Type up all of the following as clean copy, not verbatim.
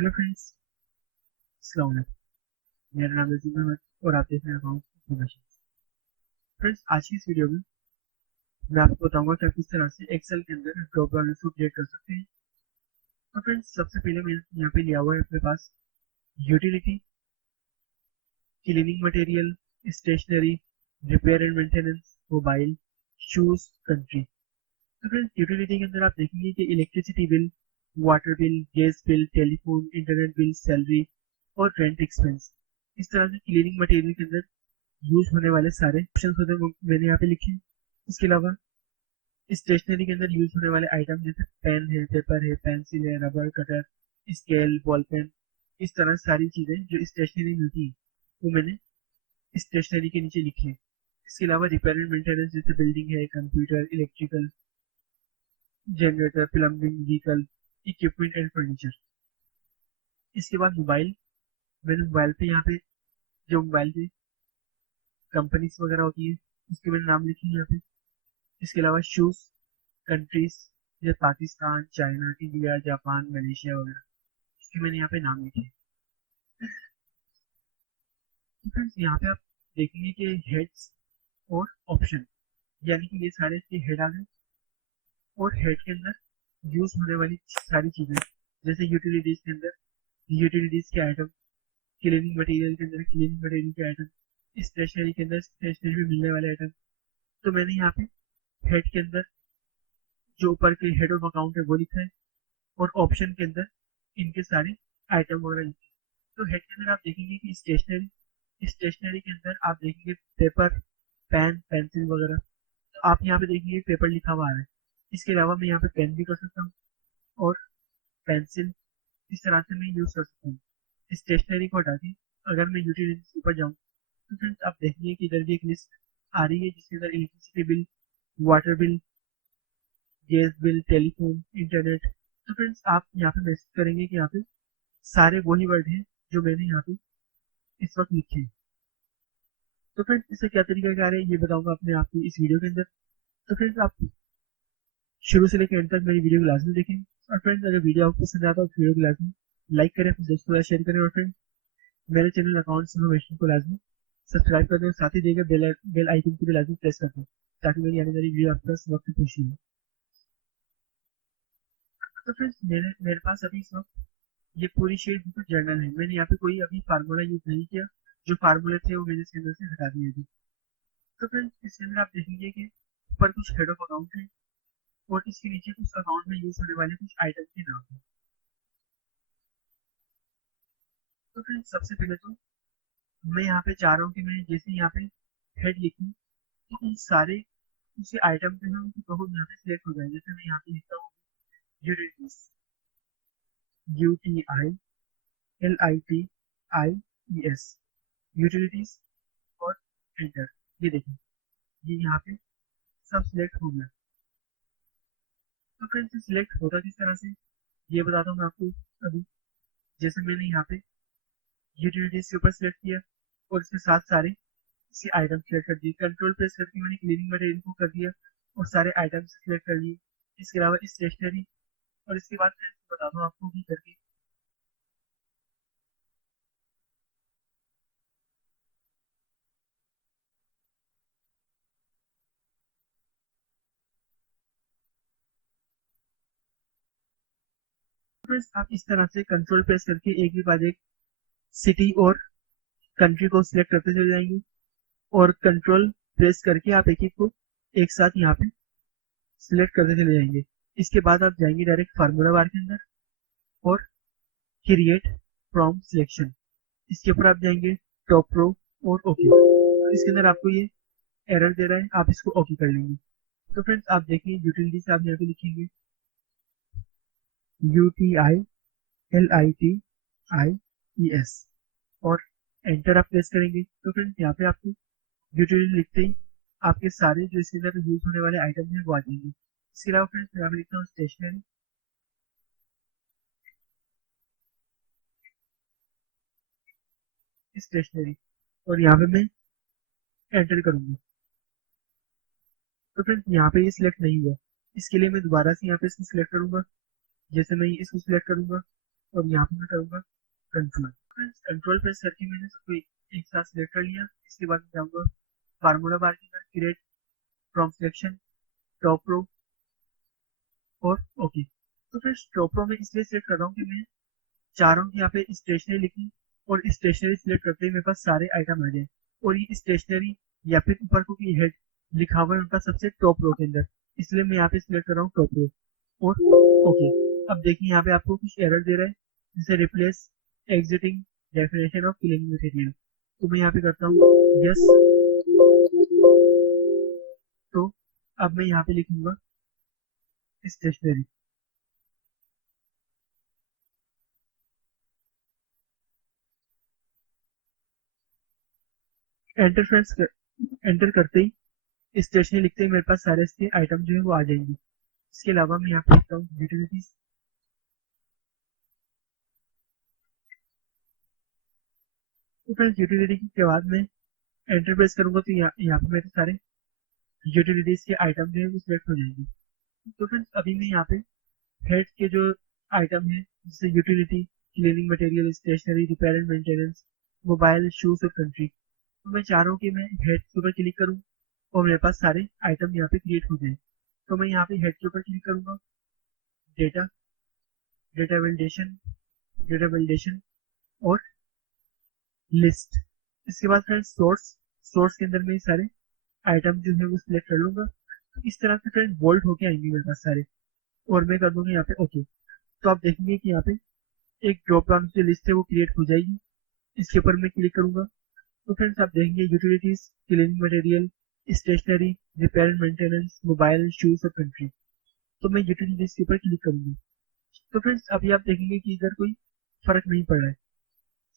Hello friends, अस्सलाम वालेकुम। मेरा नाम है अहमद और आप देख रहे हैं अकाउंट इन्फॉर्मेशन। फ्रेंड्स, आज की इस वीडियो में मैं आपको बताऊंगा कि आप किस तरह से एक्सेल के अंदर ड्रॉप डाउन को क्रिएट कर सकते हैं। तो फ्रेंड्स, सबसे पहले मैं यहाँ पे लिया हुआ है अपने पास utility, cleaning material, stationery, repair and maintenance, mobile, shoes, country. तो फ्रेंड्स, यूटिलिटी के अंदर आप देखेंगे कि electricity bill, water bill, gas bill, telephone, internet bill, salary और रेंट एक्सपेंस। इस तरह से क्लीनिंग मटेरियल के अंदर यूज होने वाले सारे ऑप्शन होते हैं वो मैंने यहाँ पे लिखे हैं। इसके अलावा स्टेशनरी के अंदर यूज होने वाले आइटम जैसे पेन है, पेपर है, पेंसिल है, rubber, cutter, scale, ball pen, इस तरह सारी चीजें जो स्टेशनरी मिलती है वो मैंने स्टेशनरी के नीचे लिखी है। इसके अलावा रिपेयर एंड मेंटेनेंस जैसे बिल्डिंग है, computer, electrical, generator, plumbing, vehicle, equipment and furniture. इसके बाद मोबाइल, मैंने मोबाइल पे यहाँ पे जो मोबाइल की कंपनीज वगैरह होती है उसके मैंने नाम लिखे हैं यहाँ पे। इसके अलावा शूज, कंट्रीज जैसे Pakistan, China, India, Japan, Malaysia वगैरह, इसके मैंने यहाँ पे नाम लिखे हैं। तो फ्रेंड्स, यहाँ पे आप देखेंगे कि हेड्स और ऑप्शन, यानी कि ये सारे इसके हेड आ गए। और हेड के अंदर यूज होने वाली सारी चीजें जैसे यूटिलिटीज के अंदर यूटिलिटीज के आइटम, क्लीनिंग मटेरियल के अंदर क्लीनिंग मटेरियल के आइटम, स्टेशनरी के अंदर स्टेशनरी में मिलने वाले आइटम। तो मैंने यहाँ पे हेड के अंदर जो ऊपर के हेड ऑफ अकाउंट है वो लिखा है और ऑप्शन के अंदर इनके सारे आइटम वगैरह लिखे हैं। तो हेड के अंदर आप देखेंगे कि स्टेशनरी, स्टेशनरी के अंदर आप देखेंगे पेपर, पेन, पेंसिल वगैरह। तो आप यहाँ पे देखेंगे पेपर लिखा हुआ आ रहा है। इसके अलावा मैं यहाँ पे पेन भी कर सकता हूँ और पेंसिल, इस तरह से मैं यूज कर सकता हूँ। स्टेशनरी को हटा के अगर मैं यूटिलिटी के ऊपर जाऊँ तो फ्रेंड्स आप देखेंगे कि इधर भी एक लिस्ट आ रही है जिसके अंदर electricity bill, water bill, gas bill, telephone, internet. तो फ्रेंड्स, आप यहाँ पे मैसेज करेंगे कि यहाँ पे सारे वही वर्ड हैं जो मैंने यहाँ पे इस वक्त लिखे हैं। तो फ्रेंड्स, इससे क्या तरीका कार है ये बताऊंगा अपने आपको इस वीडियो के अंदर। तो फ्रेंड्स, आप शुरू से लेकर एंड तक मेरी वीडियो को लाजमी देखें। और फ्रेंड्स, अगर वीडियो आपको पसंद आता है तो वीडियो को लाजमी लाइक करें, अपने दोस्तों के साथ शेयर करें। और फ्रेंड्स, मेरे चैनल अकाउंट्स इन्फॉर्मेशन को लाजमी सब्सक्राइब कर दें और साथ ही देगा बेल आइकन को भी लाजमी प्रेस कर दें ताकि मेरी आने वाली वीडियो आपके पास वक्त पहुंची हो। तो फ्रेंड्स, मेरे पास अभी इस वक्त ये पूरी शीट बिल्कुल जर्नल है। मैंने यहाँ पे कोई अभी फार्मूला यूज नहीं किया। जो फार्मूले थे वो मैंने इसके अंदर से हटा दिए थे। तो फ्रेंड्स, इसके अंदर आप देखेंगे कि ऊपर कुछ हेड ऑफ अकाउंट है और इसके नीचे कुछ अकाउंट में यूज होने वाले कुछ आइटम के नाम है। तो फ्रेंड्स, सबसे पहले तो मैं यहाँ पे चाह रहा हूँ कि मैं जैसे यहाँ पे हेड लिखूँ तो उन सारे उसी आइटम पे ना उनकी बहुत यहाँ पे सिलेक्ट हो जाए। जैसे मैं यहाँ पे लिखता हूँ यूटिलिटीज, UTILITIES, यूटिलिटीज, और एंटर। ये देखिए, ये यहाँ पे सब सिलेक्ट हो गया। तो फ्रेंड्स, सिलेक्ट होता किस तरह से ये बताता हूँ मैं आपको अभी। जैसे मैंने यहाँ पे यूटिलिटीज के ऊपर सिलेक्ट किया और इसके साथ सारे इसके आइटम सिलेक्ट कर दिए। कंट्रोल प्रेस करके मैंने क्लीनिंग मटेरियल को कर दिया और सारे आइटम सिलेक्ट कर लिए। इसके अलावा स्टेशनरी, और इसके बाद मैं बता दूँ आपको भी करके। फ्रेंड्स, आप इस तरह से कंट्रोल प्रेस करके एक के बाद एक सिटी और कंट्री को सिलेक्ट करते चले जाएंगे और कंट्रोल प्रेस करके आप एक एक को एक साथ यहाँ पे सिलेक्ट करते चले जाएंगे। इसके बाद आप जाएंगे डायरेक्ट फार्मूला बार के अंदर और क्रिएट फ्रॉम सिलेक्शन, इसके ऊपर आप जाएंगे टॉप रो और ओके। तो इसके अंदर आपको ये एरर दे रहा है, आप इसको ओके कर लेंगे। तो फ्रेंड्स, आप देखिए यूटिलिटी से आप यहाँ पे लिखेंगे UTILITIES और एंटर आप प्रेस करेंगे। तो फ्रेंड्स, यहाँ पे आपको यूटिलिटी लिखते ही आपके सारे जो इसके अंदर यूज होने वाले आइटम हैं वो आ जाएंगे। इसके अलावा फ्रेंड्स, मैं यहाँ पे लिखता हूँ स्टेशनरी, स्टेशनरी, और यहाँ पे मैं एंटर करूंगा। तो फ्रेंड्स, यहाँ पे ये सिलेक्ट नहीं हुआ। इसके लिए मैं दोबारा से यहाँ पे इसको सिलेक्ट करूंगा। जैसे मैं इसको सिलेक्ट करूंगा और यहाँ पे मैं करूँगा कंट्रोल। कंट्रोल प्रेस करके मैंने सबको एक साथ सिलेक्ट कर लिया। इसके बाद मैं जाऊँगा फार्मूला बार के अंदर, create from selection, top row और ओके। तो फिर टॉप रो में इसलिए सिलेक्ट कर रहा हूँ कि मैं चाह रहा हूँ कि यहाँ पे स्टेशनरी लिखूँ और स्टेशनरी सिलेक्ट करते ही मेरे पास सारे आइटम आ जाए, और ये स्टेशनरी या फिर ऊपर को हेड लिखा हुआ है उनका सबसे टॉप रो के अंदर, इसलिए मैं यहाँ पे सिलेक्ट कर रहा हूँ टॉप रो और ओके। अब देखिए यहाँ पे आपको कुछ एरर दे रहा है, जैसे replace exiting definition of cleaning material, तो मैं यहाँ पे करता हूँ यस। तो अब मैं यहाँ पे लिखूंगा स्टेशनरी। एंटर फ्रेंड्स एंटर करते ही स्टेशनरी लिखते ही मेरे पास सारे इसके आइटम जो है वो आ जाएंगे। इसके अलावा मैं यहाँ पे लिखता हूँ यूटिलिटीज। तो फ्रेंड्स यूटिलिटी के बाद में एंटर प्रेस करूंगा तो यहाँ पे मेरे सारे यूटिलिटीज के आइटम जो है वो सिलेक्ट हो जाएंगे। तो फ्रेंड्स अभी मैं यहाँ पे हेड के जो आइटम है, जैसे utility, cleaning material, stationery, repair and maintenance, mobile, shoes और कंट्री, तो मैं चाह रहा हूँ कि मैं हेड के ऊपर क्लिक करूँ और मेरे पास सारे आइटम यहाँ पे क्रिएट हो जाए। तो मैं यहाँ पे हेड के ऊपर क्लिक करूंगा, data, data validation, data validation और लिस्ट। इसके बाद फ्रेंड्स सोर्स, सोर्स के अंदर में सारे आइटम जो है वो सिलेक्ट कर लूंगा। तो इस तरह से फ्रेंड बोल्ड होके आएंगे मेरे पास सारे, और मैं कर दूंगा यहाँ पे ओके। तो आप देखेंगे कि यहाँ पे एक ड्रॉप डाउन जो लिस्ट है वो क्रिएट हो जाएगी। इसके ऊपर मैं क्लिक करूंगा तो फ्रेंड्स आप देखेंगे utilities, cleaning material, stationery, repair and maintenance, mobile, shoes और कंट्री, तो मैं यूटिलिटीज के ऊपर क्लिक करूंगा। तो फ्रेंड्स अभी आप देखेंगे कि इधर कोई फर्क नहीं पड़ रहा है।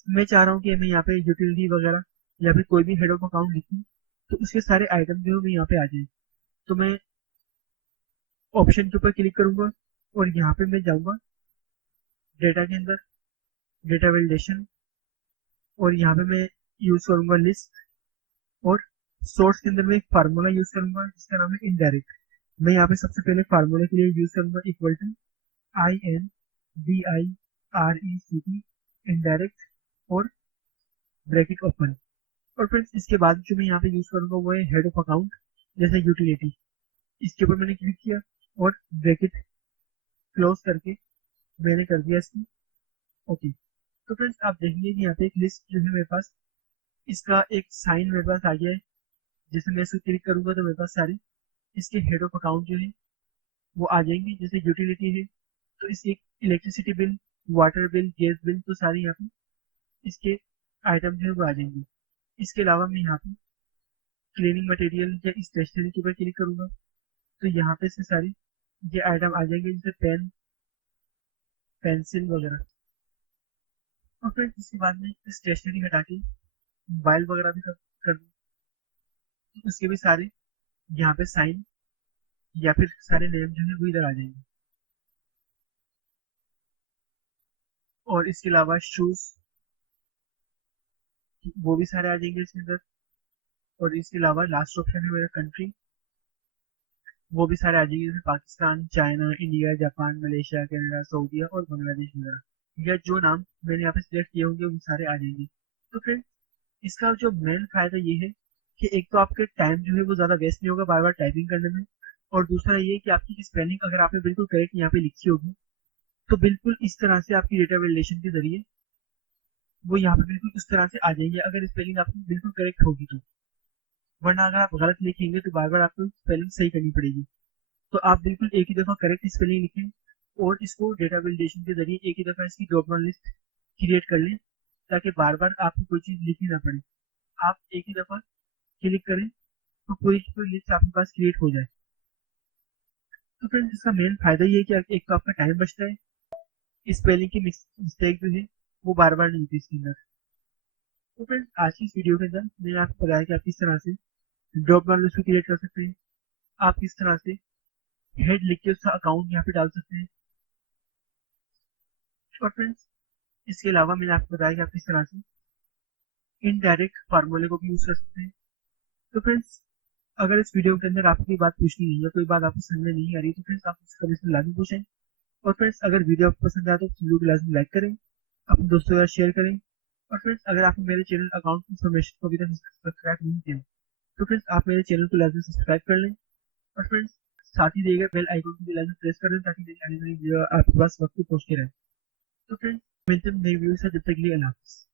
मैं चाह रहा हूँ कि मैं यहाँ पे यूटिलिटी वगैरह या फिर कोई भी हेड ऑफ अकाउंट लिखूँ तो उसके सारे आइटम जो है यहाँ पे आ जाए। तो मैं ऑप्शन के ऊपर क्लिक करूंगा और यहाँ पे मैं जाऊंगा डेटा के अंदर, डेटा वैलिडेशन, और यहाँ पे मैं यूज करूंगा लिस्ट, और सोर्स के अंदर मैं एक फार्मूला यूज करूंगा जिसका नाम है इनडायरेक्ट। मैं यहाँ पे सबसे पहले फार्मूला के लिए यूज करूंगा इक्वल टू INDIRECT इनडायरेक्ट और ब्रैकेट ओपन। और फिर इसके बाद जो मैं यहाँ पे यूज करूंगा वो है हेड ऑफ अकाउंट, जैसे यूटिलिटी, इसके ऊपर मैंने क्लिक किया और ब्रैकेट क्लोज करके मैंने कर दिया इसको ओके। तो फ्रेंड्स आप देखेंगे कि यहाँ पे एक लिस्ट जो है मेरे पास, इसका एक साइन मेरे पास आ गया है। जैसे मैं इसको क्लिक करूंगा तो मेरे पास सारे इसके हेड ऑफ अकाउंट जो है वो आ जाएंगे। जैसे यूटिलिटी है तो इसकी electricity bill, water bill, gas bill, तो सारे यहाँ पे इसके आइटम जो है वो आ जाएंगे। इसके अलावा मैं यहाँ पे क्लीनिंग मटेरियल या स्टेशनरी के ऊपर क्लिक करूंगा तो यहाँ पे से सारे ये आइटम आ जाएंगे, जैसे पेन, पेंसिल वगैरह। और फिर इसके बाद में स्टेशनरी हटा के मोबाइल वगैरह भी कर दूँ तो उसके भी सारे यहाँ पे साइन या फिर सारे नेम जो है वो इधर आ जाएंगे। और इसके अलावा शूज, वो भी सारे आ जाएंगे इसके अंदर। और इसके अलावा लास्ट ऑप्शन है मेरा कंट्री, वो भी सारे आ जाएंगे, जैसे Pakistan, China, India, Japan, Malaysia, Canada, सऊदीया और बांग्लादेश वगैरह, या जो नाम मैंने यहाँ पे सिलेक्ट किए होंगे वो सारे आ जाएंगे। तो फिर इसका जो मेन फायदा ये है कि एक तो आपके टाइम जो है वो ज्यादा वेस्ट नहीं होगा बार बार टाइपिंग करने में, और दूसरा ये कि आपकी स्पेलिंग अगर आपने बिल्कुल करेक्ट यहाँ पे लिखी होगी तो बिल्कुल इस तरह से आपकी डेटा वैलिडेशन के जरिए वो यहाँ पे बिल्कुल इस तरह से आ जाएंगे, अगर स्पेलिंग आपकी बिल्कुल करेक्ट होगी तो। वरना अगर आप गलत लिखेंगे तो बार बार आपको स्पेलिंग सही करनी पड़ेगी। तो आप बिल्कुल एक ही दफा करेक्ट स्पेलिंग लिखें और इसको डेटा वैलिडेशन के जरिए एक ही दफा इसकी ड्रॉप डाउन लिस्ट क्रिएट कर लें, ताकि बार बार आपको कोई चीज लिखनी ना पड़े। आप एक ही दफा क्लिक करें तो पूरी की पूरी लिस्ट आपके पास क्रिएट हो जाए। तो फ्रेंड्स इसका मेन फायदा ये है कि एक तो आपका टाइम बचता है, स्पेलिंग की मिस्टेक जो है वो बार बार नहीं होती इसके अंदर। तो फ्रेंड्स आज की इस वीडियो के अंदर मैंने आपको बताया कि आप किस तरह से ड्रॉप डाउन लिस्ट को क्रिएट कर सकते हैं, आप किस तरह से हेड लिख के उसका अकाउंट यहाँ पे डाल सकते हैं। और फ्रेंड्स इसके अलावा मैंने आपको बताया कि आप किस तरह से इनडायरेक्ट फार्मूले को भी यूज कर सकते हैं। तो फ्रेंड्स अगर इस वीडियो के अंदर आपको कोई बात पूछनी है या कोई बात आपको समझ में नहीं आ रही तो फ्रेंड्स आप इसका लाजमी पूछें, और फ्रेंड्स अगर वीडियो आपको पसंद आया तो वीडियो को लाजमी लाइक करें, अपने दोस्तों के साथ शेयर करें। और फ्रेंड्स अगर आपने मेरे चैनल अकाउंट इन्फॉर्मेशन को अभी तक सब्सक्राइब नहीं किया तो फ्रेंड्स आप मेरे चैनल को लाजमी सब्सक्राइब कर लें। और फ्रेंड्स साथ ही दिए गए बेल आइकन को भी लाजमी प्रेस कर दें ताकि मेरी आने वाली वीडियो आपके पास वक्त पे पहुंचती रहे। तो फ्रेंड्स मिलते हैं नई वीडियो से, जब तक के लिए अल्लाह हाफिज़।